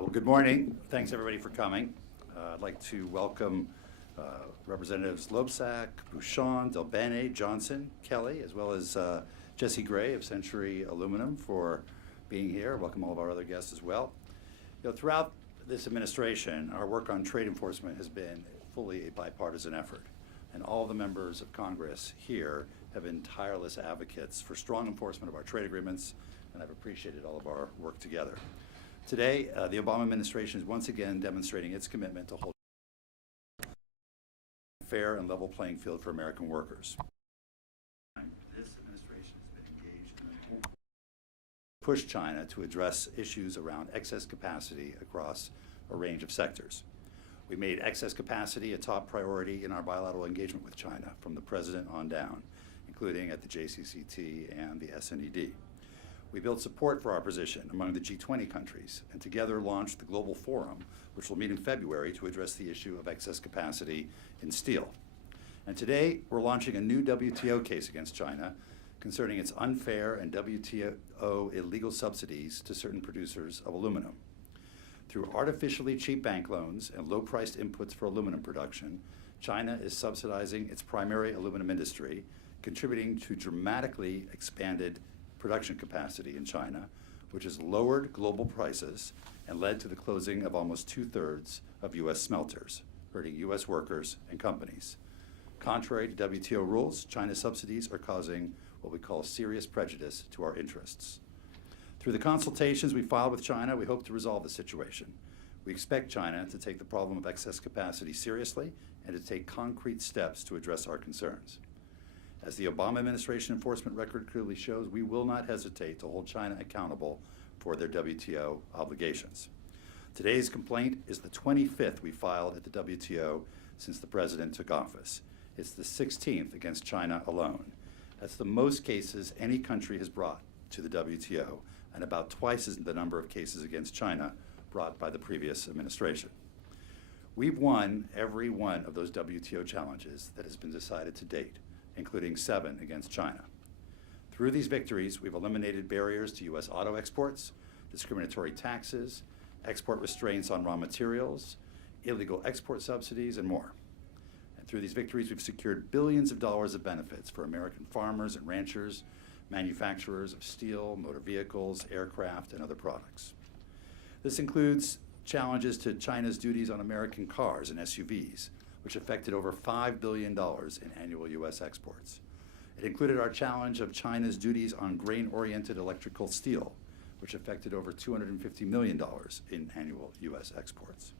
Well, good morning. Thanks everybody for coming. I'd like to welcome Representatives Loebsack, Bouchon, Delbene, Johnson, Kelly, as well as Jesse Gray of Century Aluminum for being here. Welcome all of our other guests as well. Throughout this administration, our work on trade enforcement has been fully a bipartisan effort, and all the members of Congress here have been tireless advocates for strong enforcement of our trade agreements, and I've appreciated all of our work together. Today, the Obama administration is once again demonstrating its commitment to hold a fair and level playing field for American workers. This administration has been engaged in push China to address issues around excess capacity across a range of sectors. We made excess capacity a top priority in our bilateral engagement with China from the president on down, including at the JCCT and the SNED. We built support for our position among the G20 countries and together launched the Global Forum, which will meet in February to address the issue of excess capacity in steel. And today, we're launching a new WTO case against China concerning its unfair and WTO illegal subsidies to certain producers of aluminum. Through artificially cheap bank loans and low-priced inputs for aluminum production, China is subsidizing its primary aluminum industry, contributing to dramatically expanded production capacity in China, which has lowered global prices and led to the closing of almost 2/3 of U.S. smelters, hurting U.S. workers and companies. Contrary to WTO rules, China's subsidies are causing what we call serious prejudice to our interests. Through the consultations we filed with China, we hope to resolve the situation. We expect China to take the problem of excess capacity seriously and to take concrete steps to address our concerns. As the Obama administration enforcement record clearly shows, we will not hesitate to hold China accountable for their WTO obligations. Today's complaint is the 25th we filed at the WTO since the president took office. It's the 16th against China alone. That's the most cases any country has brought to the WTO, and about twice as the number of cases against China brought by the previous administration. We've won every one of those WTO challenges that has been decided to date, including 7 against China. Through these victories, we've eliminated barriers to U.S. auto exports, discriminatory taxes, export restraints on raw materials, illegal export subsidies, and more. And through these victories, we've secured billions of dollars of benefits for American farmers and ranchers, manufacturers of steel, motor vehicles, aircraft, and other products. This includes challenges to China's duties on American cars and SUVs, which affected over $5 billion in annual U.S. exports. It included our challenge of China's duties on grain-oriented electrical steel, which affected over $250 million in annual U.S. exports.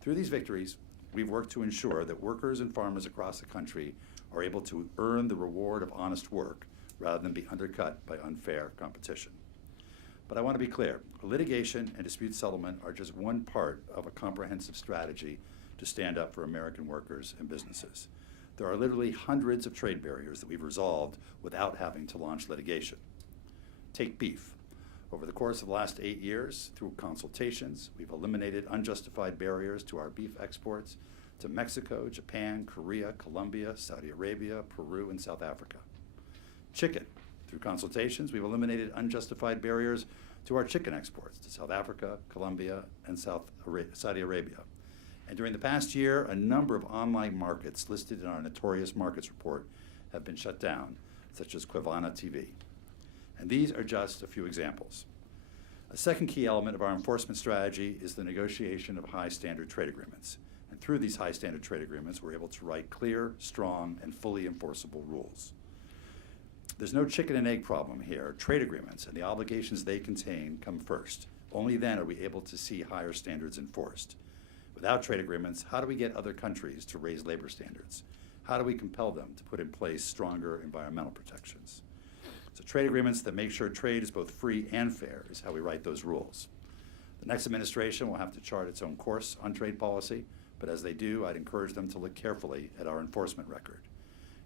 Through these victories, we've worked to ensure that workers and farmers across the country are able to earn the reward of honest work rather than be undercut by unfair competition. But I want to be clear, litigation and dispute settlement are just one part of a comprehensive strategy to stand up for American workers and businesses. There are literally hundreds of trade barriers that we've resolved without having to launch litigation. Take beef. Over the course of the last 8 years, through consultations, we've eliminated unjustified barriers to our beef exports to Mexico, Japan, Korea, Colombia, Saudi Arabia, Peru, and South Africa. Chicken. Through consultations, we've eliminated unjustified barriers to our chicken exports to South Africa, Colombia, and Saudi Arabia. And during the past year, a number of online markets listed in our Notorious Markets report have been shut down, such as Cuevana TV. And these are just a few examples. A second key element of our enforcement strategy is the negotiation of high-standard trade agreements. And through these high-standard trade agreements, we're able to write clear, strong, and fully enforceable rules. There's no chicken and egg problem here. Trade agreements and the obligations they contain come first. Only then are we able to see higher standards enforced. Without trade agreements, how do we get other countries to raise labor standards? How do we compel them to put in place stronger environmental protections? So trade agreements that make sure trade is both free and fair is how we write those rules. The next administration will have to chart its own course on trade policy, but as they do, I'd encourage them to look carefully at our enforcement record.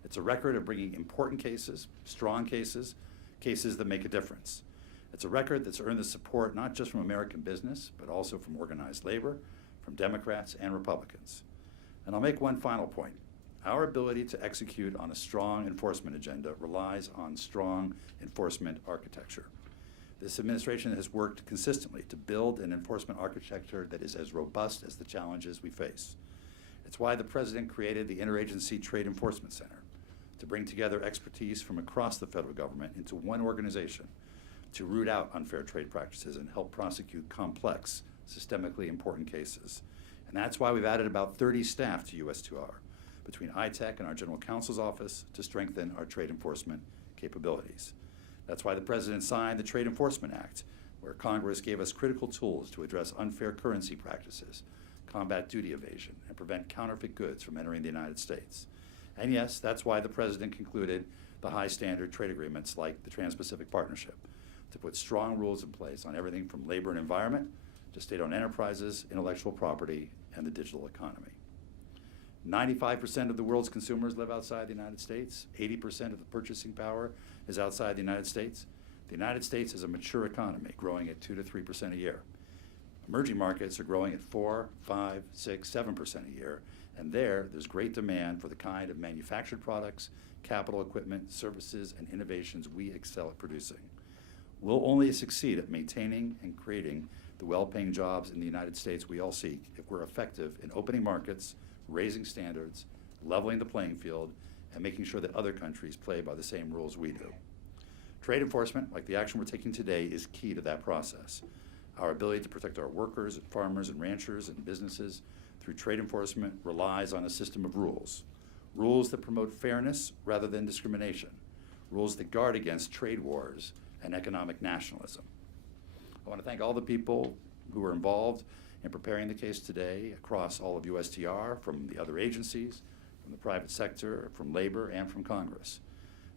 It's a record of bringing important cases, strong cases, cases that make a difference. It's a record that's earned the support not just from American business, but also from organized labor, from Democrats and Republicans. And I'll make one final point. Our ability to execute on a strong enforcement agenda relies on strong enforcement architecture. This administration has worked consistently to build an enforcement architecture that is as robust as the challenges we face. It's why the President created the Interagency Trade Enforcement Center, to bring together expertise from across the federal government into one organization to root out unfair trade practices and help prosecute complex, systemically important cases. And that's why we've added about 30 staff to US2R, between ITEC and our General Counsel's office, to strengthen our trade enforcement capabilities. That's why the President signed the Trade Enforcement Act, where Congress gave us critical tools to address unfair currency practices, combat duty evasion, and prevent counterfeit goods from entering the United States. And yes, that's why the President concluded the high standard trade agreements like the Trans-Pacific Partnership, to put strong rules in place on everything from labor and environment to state-owned enterprises, intellectual property, and the digital economy. 95% of the world's consumers live outside the United States. 80% of the purchasing power is outside the United States. The United States is a mature economy, growing at 2 to 3% a year. Emerging markets are growing at 4, 5, 6, 7% a year, and there's great demand for the kind of manufactured products, capital equipment, services, and innovations we excel at producing. We'll only succeed at maintaining and creating the well-paying jobs in the United States we all seek if we're effective in opening markets, raising standards, leveling the playing field, and making sure that other countries play by the same rules we do. Trade enforcement, like the action we're taking today, is key to that process. Our ability to protect our workers, farmers, and ranchers and businesses through trade enforcement relies on a system of rules. Rules that promote fairness rather than discrimination. Rules that guard against trade wars and economic nationalism. I want to thank all the people who were involved in preparing the case today across all of USTR, from the other agencies, from the private sector, from labor, and from Congress.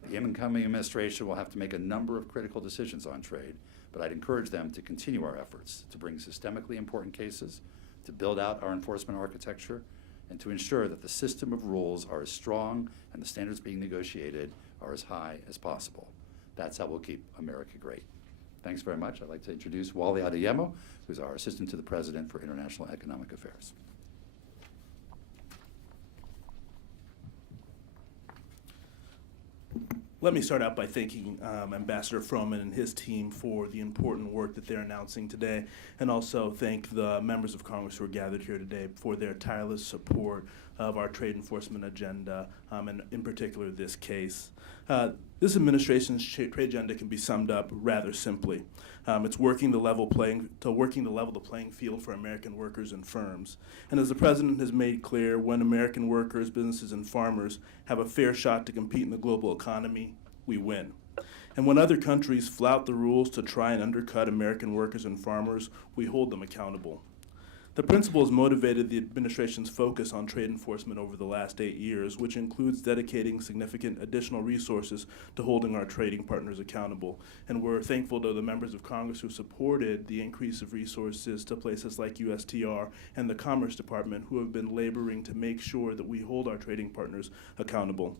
The incoming administration will have to make a number of critical decisions on trade, but I'd encourage them to continue our efforts to bring systemically important cases, to build out our enforcement architecture, and to ensure that the system of rules are as strong and the standards being negotiated are as high as possible. That's how we'll keep America great. Thanks very much. I'd like to introduce Wally Adeyemo, who's our Assistant to the President for International Economic Affairs. Let me start out by thanking Ambassador Froman and his team for the important work that they're announcing today, and also thank the members of Congress who are gathered here today for their tireless support of our trade enforcement agenda, and in particular this case. This administration's trade agenda can be summed up rather simply. It's working to level the playing field for American workers and firms. And as the President has made clear, when American workers, businesses, and farmers have a fair shot to compete in the global economy, we win. And when other countries flout the rules to try and undercut American workers and farmers, we hold them accountable. The principle has motivated the administration's focus on trade enforcement over the last 8 years, which includes dedicating significant additional resources to holding our trading partners accountable. And we're thankful to the members of Congress who supported the increase of resources to places like USTR and the Commerce Department, who have been laboring to make sure that we hold our trading partners accountable.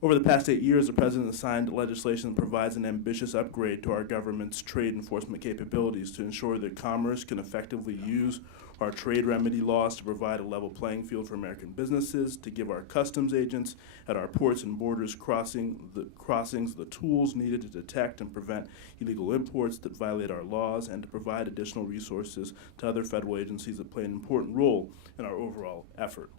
Over the past 8 years, the President signed legislation that provides an ambitious upgrade to our government's trade enforcement capabilities to ensure that Commerce can effectively use our trade remedy laws to provide a level playing field for American businesses, to give our customs agents at our ports and borders crossings the tools needed to detect and prevent illegal imports that violate our laws, and to provide additional resources to other federal agencies that play an important role in our overall effort.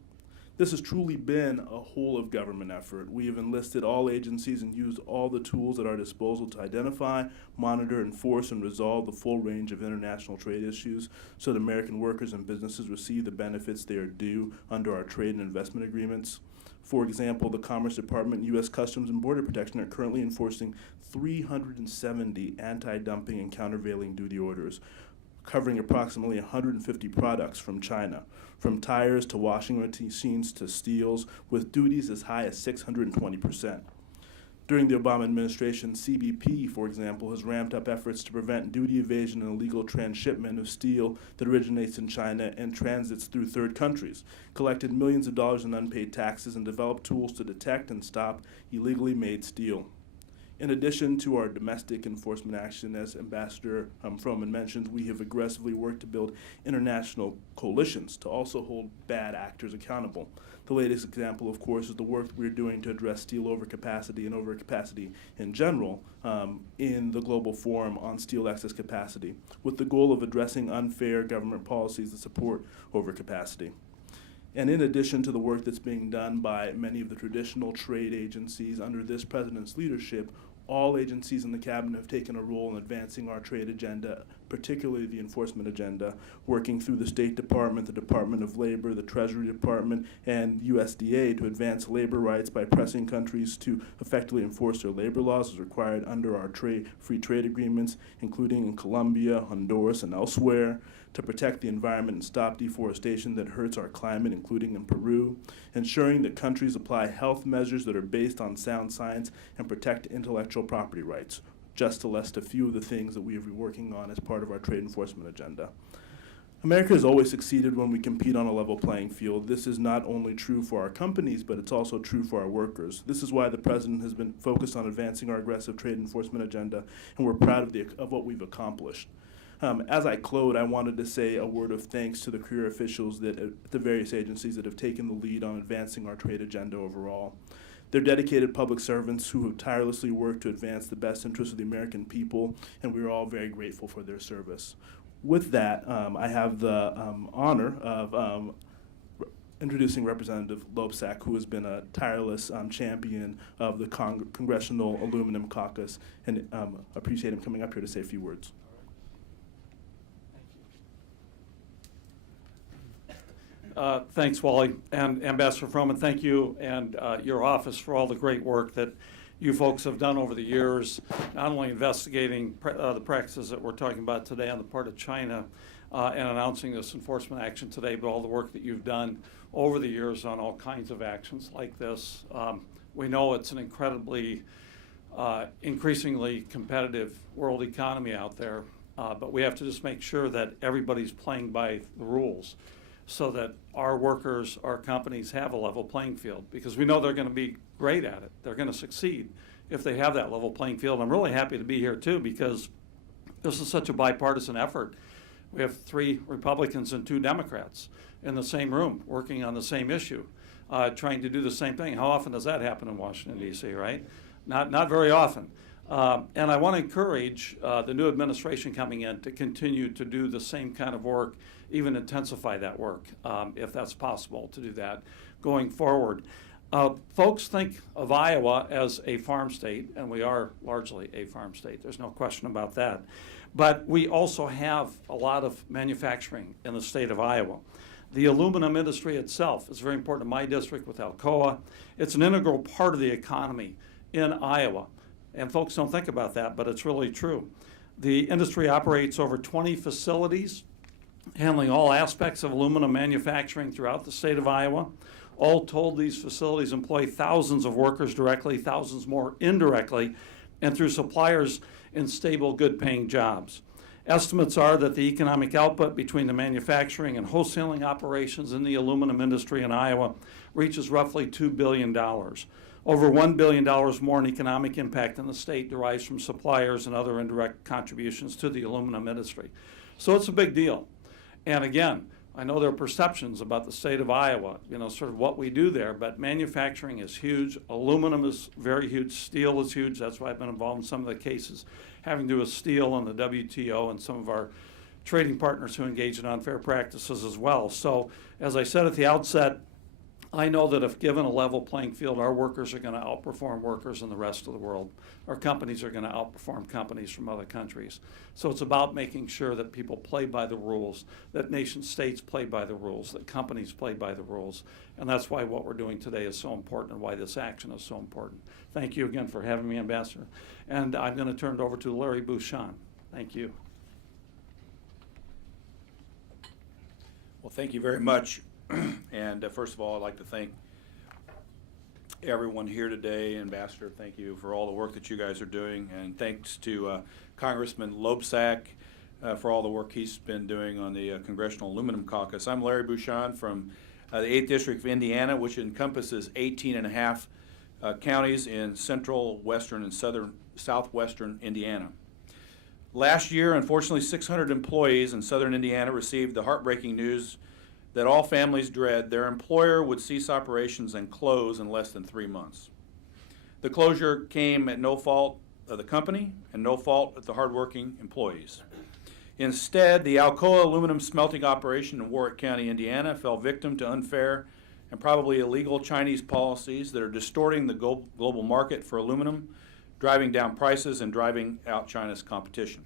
This has truly been a whole-of-government effort. We have enlisted all agencies and used all the tools at our disposal to identify, monitor, enforce, and resolve the full range of international trade issues so that American workers and businesses receive the benefits they are due under our trade and investment agreements. For example, the Commerce Department and U.S. Customs and Border Protection are currently enforcing 370 anti-dumping and countervailing duty orders, covering approximately 150 products from China, from tires to washing machines to steels, with duties as high as 620%. During the Obama administration, CBP, for example, has ramped up efforts to prevent duty evasion and illegal transshipment of steel that originates in China and transits through third countries, collected millions of dollars in unpaid taxes, and developed tools to detect and stop illegally made steel. In addition to our domestic enforcement action, as Ambassador Froman mentioned, we have aggressively worked to build international coalitions to also hold bad actors accountable. The latest example, of course, is the work we're doing to address steel overcapacity and overcapacity in general in the Global Forum on Steel Excess Capacity, with the goal of addressing unfair government policies that support overcapacity. And in addition to the work that's being done by many of the traditional trade agencies under this president's leadership, all agencies in the cabinet have taken a role in advancing our trade agenda, particularly the enforcement agenda, working through the State Department, the Department of Labor, the Treasury Department, and USDA to advance labor rights by pressing countries to effectively enforce their labor laws as required under our free trade agreements, including in Colombia, Honduras, and elsewhere, to protect the environment and stop deforestation that hurts our climate, including in Peru, ensuring that countries apply health measures that are based on sound science and protect intellectual property rights, just to list a few of the things that we have been working on as part of our trade enforcement agenda. America has always succeeded when we compete on a level playing field. This is not only true for our companies, but it's also true for our workers. This is why the President has been focused on advancing our aggressive trade enforcement agenda, and we're proud of what we've accomplished. As I close, I wanted to say a word of thanks to the career officials at the various agencies that have taken the lead on advancing our trade agenda overall. They're dedicated public servants who have tirelessly worked to advance the best interests of the American people, and we're all very grateful for their service. With that, I have the honor of introducing Representative Loebsack, who has been a tireless champion of the Congressional Aluminum Caucus, and appreciate him coming up here to say a few words. Thanks, Wally. And Ambassador Froman, thank you and your office for all the great work that you folks have done over the years, not only investigating the practices that we're talking about today on the part of China and announcing this enforcement action today, but all the work that you've done over the years on all kinds of actions like this. We know it's an incredibly, increasingly competitive world economy out there, but we have to just make sure that everybody's playing by the rules, so that our workers, our companies have a level playing field, because we know they're going to be great at it. They're going to succeed if they have that level playing field. I'm really happy to be here too, because this is such a bipartisan effort. We have 3 Republicans and 2 Democrats in the same room working on the same issue, trying to do the same thing. How often does that happen in Washington, D.C., right? Not very often. And I want to encourage the new administration coming in to continue to do the same kind of work, even intensify that work, if that's possible to do that going forward. Folks think of Iowa as a farm state, and we are largely a farm state. There's no question about that. But we also have a lot of manufacturing in the state of Iowa. The aluminum industry itself is very important in my district with Alcoa. It's an integral part of the economy in Iowa. And folks don't think about that, but it's really true. The industry operates over 20 facilities, handling all aspects of aluminum manufacturing throughout the state of Iowa. All told, these facilities employ thousands of workers directly, thousands more indirectly, and through suppliers in stable, good-paying jobs. Estimates are that the economic output between the manufacturing and wholesaling operations in the aluminum industry in Iowa reaches roughly $2 billion. Over $1 billion more in economic impact in the state derives from suppliers and other indirect contributions to the aluminum industry. So it's a big deal. And again, I know there are perceptions about the state of Iowa, sort of what we do there, but manufacturing is huge. Aluminum is very huge. Steel is huge. That's why I've been involved in some of the cases having to do with steel and the WTO and some of our trading partners who engage in unfair practices as well. So as I said at the outset, I know that if given a level playing field, our workers are going to outperform workers in the rest of the world. Our companies are going to outperform companies from other countries. So it's about making sure that people play by the rules, that nation states play by the rules, that companies play by the rules. And that's why what we're doing today is so important and why this action is so important. Thank you again for having me, Ambassador. And I'm going to turn it over to Larry Bouchon. Thank you. Well, thank you very much. And first of all, I'd like to thank everyone here today. Ambassador, thank you for all the work that you guys are doing. And thanks to Congressman Loebsack for all the work he's been doing on the Congressional Aluminum Caucus. I'm Larry Bouchon from the 8th District of Indiana, which encompasses 18 and a half counties in central, western, and southern southwestern Indiana. Last year, unfortunately, 600 employees in southern Indiana received the heartbreaking news that all families dread: their employer would cease operations and close in less than 3 months. The closure came at no fault of the company and no fault of the hardworking employees. Instead, the Alcoa aluminum smelting operation in Warwick County, Indiana, fell victim to unfair and probably illegal Chinese policies that are distorting the global market for aluminum, driving down prices and driving out China's competition.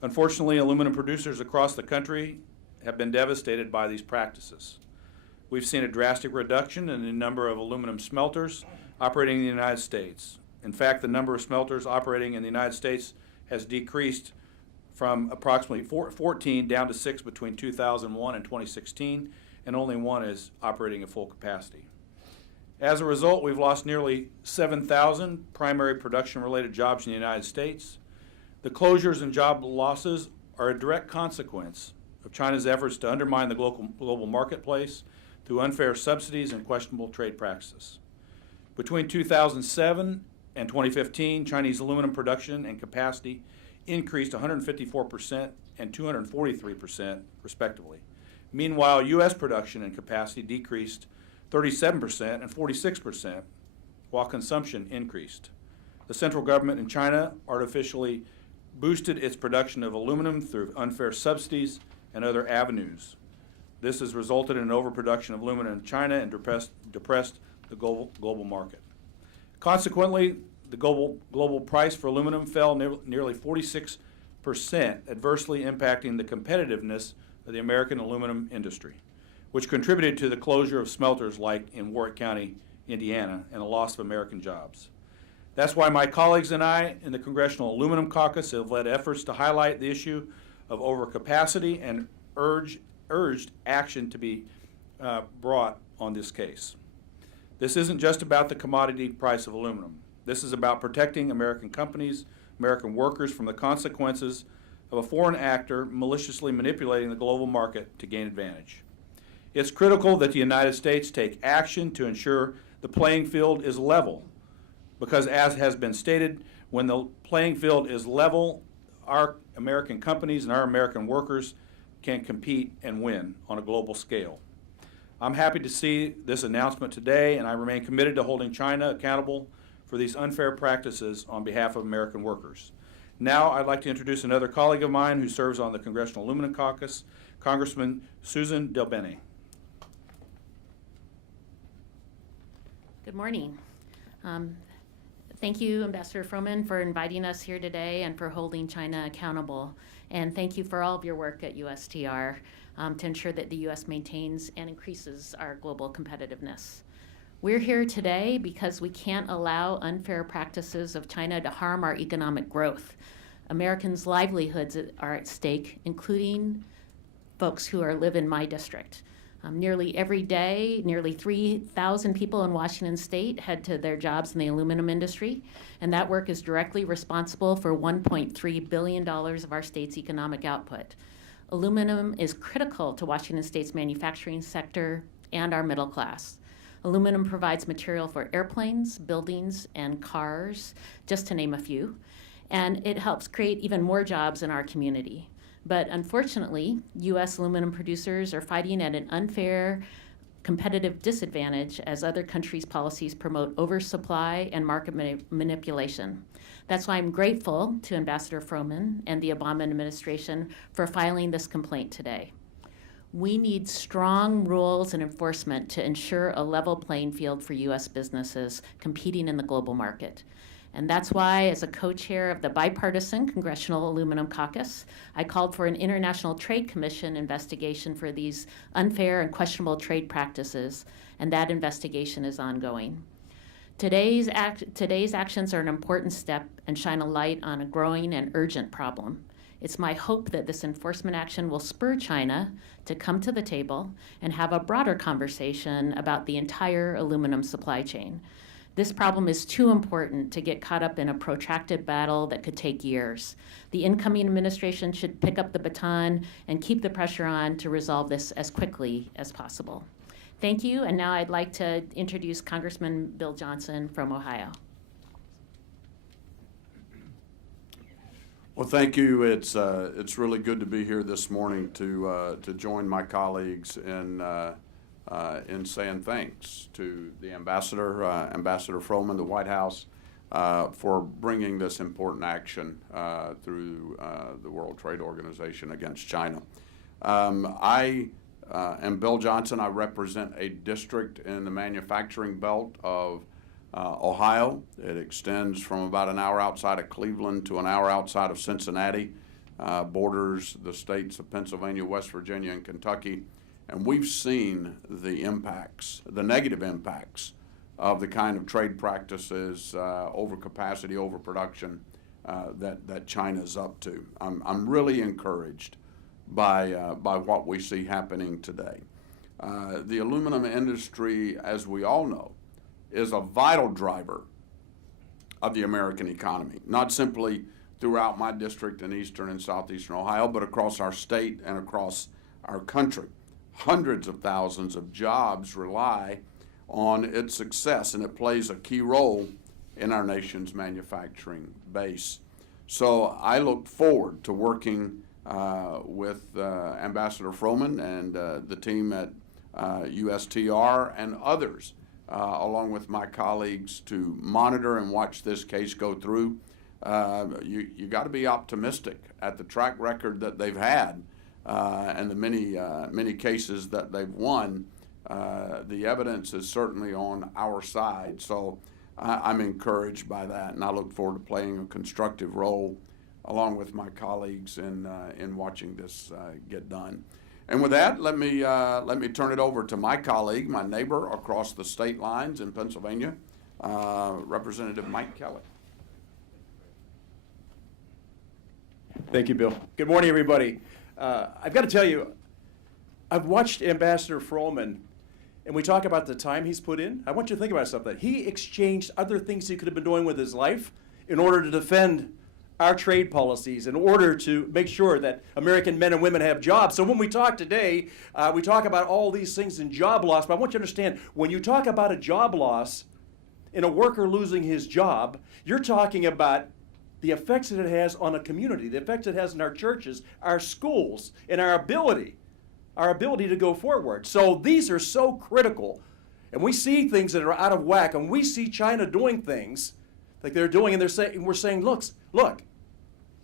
Unfortunately, aluminum producers across the country have been devastated by these practices. We've seen a drastic reduction in the number of aluminum smelters operating in the United States. In fact, the number of smelters operating in the United States has decreased from approximately 14 down to 6 between 2001 and 2016, and only one is operating at full capacity. As a result, we've lost nearly 7,000 primary production-related jobs in the United States. The closures and job losses are a direct consequence of China's efforts to undermine the global marketplace through unfair subsidies and questionable trade practices. Between 2007 and 2015, Chinese aluminum production and capacity increased 154% and 243%, respectively. Meanwhile, U.S. production and capacity decreased 37% and 46%, while consumption increased. The central government in China artificially boosted its production of aluminum through unfair subsidies and other avenues. This has resulted in an overproduction of aluminum in China and depressed the global market. Consequently, the global price for aluminum fell nearly 46%, adversely impacting the competitiveness of the American aluminum industry, which contributed to the closure of smelters like in Warwick County, Indiana, and the loss of American jobs. That's why my colleagues and I in the Congressional Aluminum Caucus have led efforts to highlight the issue of overcapacity and urged action to be brought on this case. This isn't just about the commodity price of aluminum. This is about protecting American companies, American workers from the consequences of a foreign actor maliciously manipulating the global market to gain advantage. It's critical that the United States take action to ensure the playing field is level, because as has been stated, when the playing field is level, our American companies and our American workers can compete and win on a global scale. I'm happy to see this announcement today, and I remain committed to holding China accountable for these unfair practices on behalf of American workers. Now I'd like to introduce another colleague of mine who serves on the Congressional Aluminum Caucus, Congressman Susan DelBene. Good morning. Thank you, Ambassador Froman, for inviting us here today and for holding China accountable. And thank you for all of your work at USTR to ensure that the U.S. maintains and increases our global competitiveness. We're here today because we can't allow unfair practices of China to harm our economic growth. Americans' livelihoods are at stake, including folks who live in my district. Nearly every day, nearly 3,000 people in Washington State head to their jobs in the aluminum industry, and that work is directly responsible for $1.3 billion of our state's economic output. Aluminum is critical to Washington State's manufacturing sector and our middle class. Aluminum provides material for airplanes, buildings, and cars, just to name a few, and it helps create even more jobs in our community. But unfortunately, U.S. aluminum producers are fighting at an unfair competitive disadvantage as other countries' policies promote oversupply and market manipulation. That's why I'm grateful to Ambassador Froman and the Obama administration for filing this complaint today. We need strong rules and enforcement to ensure a level playing field for U.S. businesses competing in the global market. And that's why, as a co-chair of the bipartisan Congressional Aluminum Caucus, I called for an International Trade Commission investigation for these unfair and questionable trade practices, and that investigation is ongoing. Today's actions are an important step and shine a light on a growing and urgent problem. It's my hope that this enforcement action will spur China to come to the table and have a broader conversation about the entire aluminum supply chain. This problem is too important to get caught up in a protracted battle that could take years. The incoming administration should pick up the baton and keep the pressure on to resolve this as quickly as possible. Thank you, and now I'd like to introduce Congressman Bill Johnson from Ohio. Well, thank you. It's really good to be here this morning to join my colleagues in saying thanks to the Ambassador, Ambassador Froman, the White House, for bringing this important action through the World Trade Organization against China. I am Bill Johnson. I represent a district in the manufacturing belt of Ohio. It extends from about an hour outside of Cleveland to an hour outside of Cincinnati, borders the states of Pennsylvania, West Virginia, and Kentucky. And we've seen the impacts, the negative impacts of the kind of trade practices, overcapacity, overproduction that China's up to. I'm really encouraged by what we see happening today. The aluminum industry, as we all know, is a vital driver of the American economy, not simply throughout my district in eastern and southeastern Ohio, but across our state and across our country. Hundreds of thousands of jobs rely on its success, and it plays a key role in our nation's manufacturing base. So I look forward to working with Ambassador Froman and the team at USTR and others, along with my colleagues, to monitor and watch this case go through. You got to be optimistic at the track record that they've had and the many cases that they've won. The evidence is certainly on our side, so I'm encouraged by that, and I look forward to playing a constructive role along with my colleagues in watching this get done. And with that, let me turn it over to my colleague, my neighbor across the state lines in Pennsylvania, Representative Mike Kelly. Thank you, Bill. Good morning, everybody. I've got to tell you, I've watched Ambassador Froman, and we talk about the time he's put in. I want you to think about something. He exchanged other things he could have been doing with his life in order to defend our trade policies, in order to make sure that American men and women have jobs. So when we talk today, we talk about all these things in job loss, but I want you to understand, when you talk about a job loss in a worker losing his job, you're talking about the effects that it has on a community, the effects it has in our churches, our schools, and our ability to go forward. So these are so critical. And we see things that are out of whack, and we see China doing things like they're doing, and we're saying, look,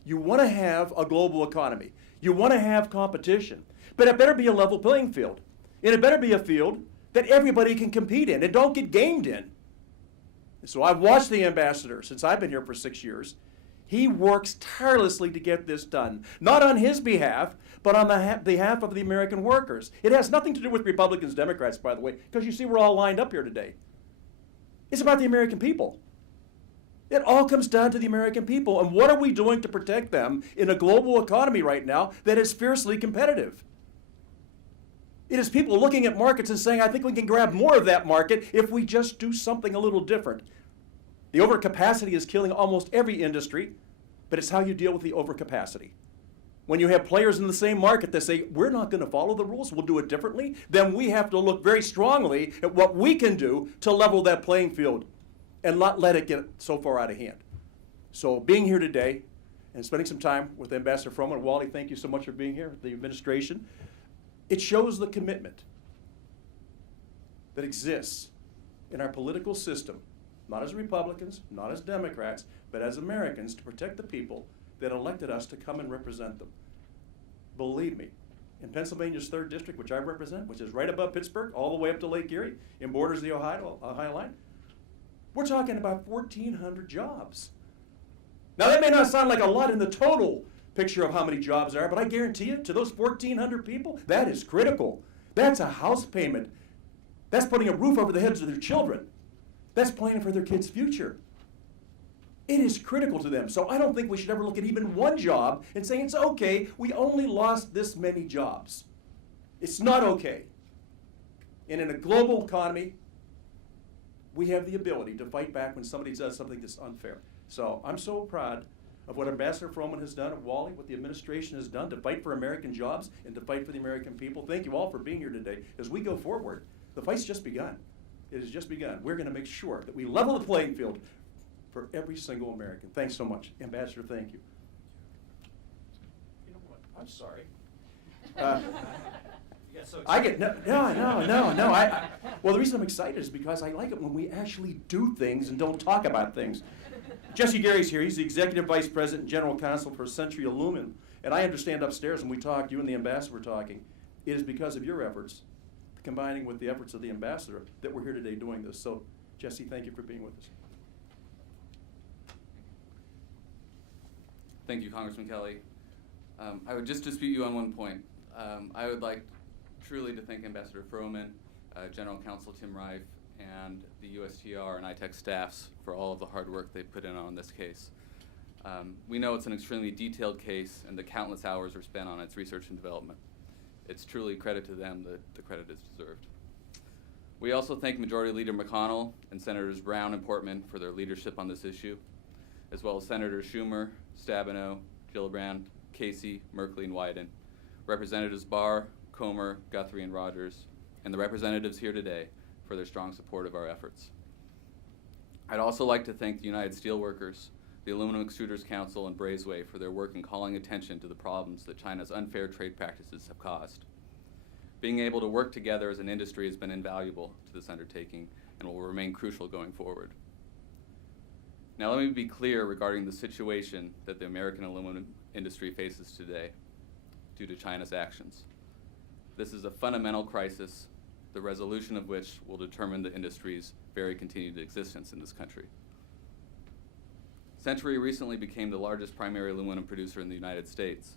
you want to have a global economy. You want to have competition. But it better be a level playing field. And it better be a field that everybody can compete in and don't get gamed in. So I've watched the ambassador since I've been here for 6 years. He works tirelessly to get this done, not on his behalf, but on the behalf of the American workers. It has nothing to do with Republicans, Democrats, by the way, because you see we're all lined up here today. It's about the American people. It all comes down to the American people, and what are we doing to protect them in a global economy right now that is fiercely competitive? It is people looking at markets and saying, I think we can grab more of that market if we just do something a little different. The overcapacity is killing almost every industry, but it's how you deal with the overcapacity. When you have players in the same market that say, we're not going to follow the rules, we'll do it differently, then we have to look very strongly at what we can do to level that playing field and not let it get so far out of hand. So being here today and spending some time with Ambassador Froman, Wally, thank you so much for being here, the administration. It shows the commitment that exists in our political system, not as Republicans, not as Democrats, but as Americans, to protect the people that elected us to come and represent them. Believe me, in Pennsylvania's 3rd District, which I represent, which is right above Pittsburgh, all the way up to Lake Erie, and borders the Ohio line, we're talking about 1,400 jobs. Now, that may not sound like a lot in the total picture of how many jobs there are, but I guarantee you, to those 1,400 people, that is critical. That's a house payment. That's putting a roof over the heads of their children. That's planning for their kids' future. It is critical to them. So I don't think we should ever look at even one job and say, it's okay, we only lost this many jobs. It's not okay. And in a global economy, we have the ability to fight back when somebody does something that's unfair. So I'm so proud of what Ambassador Froman has done, of Wally, what the administration has done to fight for American jobs and to fight for the American people. Thank you all for being here today. As we go forward, the fight's just begun. It has just begun. We're going to make sure that we level the playing field for every single American. Thanks so much. Ambassador, thank you. I'm sorry. I get, no. Well, the reason I'm excited is because I like it when we actually do things and don't talk about things. Jesse Gary's here. He's the Executive Vice President and General Counsel for Century Aluminum. And I understand upstairs when we talked, you and the ambassador were talking, it is because of your efforts, combining with the efforts of the ambassador, that we're here today doing this. So, Jesse, thank you for being with us. Thank you, Congressman Kelly. I would just dispute you on one point. I would like truly to thank Ambassador Froman, General Counsel Tim Reif, and the USTR and ITEC staffs for all of the hard work they put in on this case. We know it's an extremely detailed case, and the countless hours were spent on its research and development. It's truly credit to them that the credit is deserved. We also thank Majority Leader McConnell and Senators Brown and Portman for their leadership on this issue, as well as Senators Schumer, Stabenow, Gillibrand, Casey, Merkley, and Wyden, Representatives Barr, Comer, Guthrie, and Rogers, and the representatives here today for their strong support of our efforts. I'd also like to thank the United Steelworkers, the Aluminum Extruders Council, and Brazeway for their work in calling attention to the problems that China's unfair trade practices have caused. Being able to work together as an industry has been invaluable to this undertaking and will remain crucial going forward. Now let me be clear regarding the situation that the American aluminum industry faces today due to China's actions. This is a fundamental crisis, the resolution of which will determine the industry's very continued existence in this country. Century recently became the largest primary aluminum producer in the United States,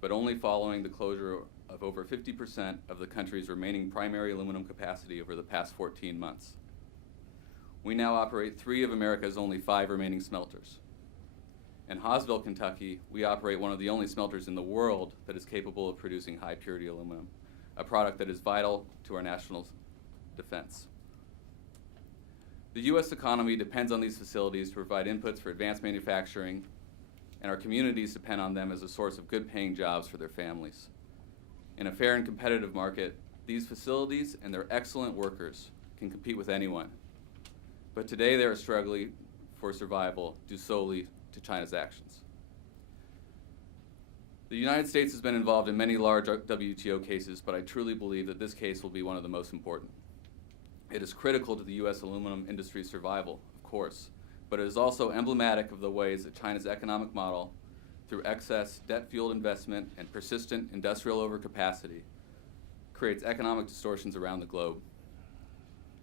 but only following the closure of over 50% of the country's remaining primary aluminum capacity over the past 14 months. We now operate 3 of America's only 5 remaining smelters. In Hawesville, Kentucky, we operate one of the only smelters in the world that is capable of producing high-purity aluminum, a product that is vital to our national defense. The U.S. economy depends on these facilities to provide inputs for advanced manufacturing, and our communities depend on them as a source of good-paying jobs for their families. In a fair and competitive market, these facilities and their excellent workers can compete with anyone. But today they are struggling for survival due solely to China's actions. The United States has been involved in many large WTO cases, but I truly believe that this case will be one of the most important. It is critical to the U.S. aluminum industry's survival, of course, but it is also emblematic of the ways that China's economic model, through excess debt-fueled investment and persistent industrial overcapacity, creates economic distortions around the globe.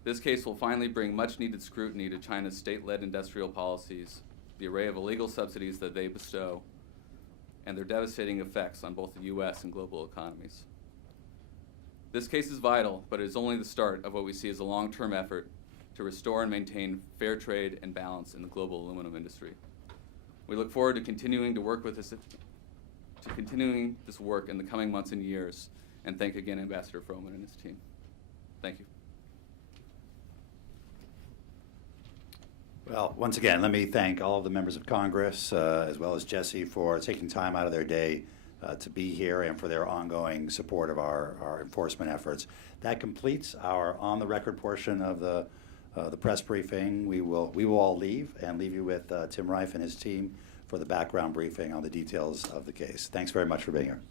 This case will finally bring much-needed scrutiny to China's state-led industrial policies, the array of illegal subsidies that they bestow, and their devastating effects on both the U.S. and global economies. This case is vital, but it is only the start of what we see as a long-term effort to restore and maintain fair trade and balance in the global aluminum industry. We look forward to continuing to work with this work in the coming months and years, and thank again Ambassador Froman and his team. Thank you. Well, once again, let me thank all of the members of Congress, as well as Jesse, for taking time out of their day to be here and for their ongoing support of our enforcement efforts. That completes our on-the-record portion of the press briefing. We will all leave and leave you with Tim Reif and his team for the background briefing on the details of the case. Thanks very much for being here.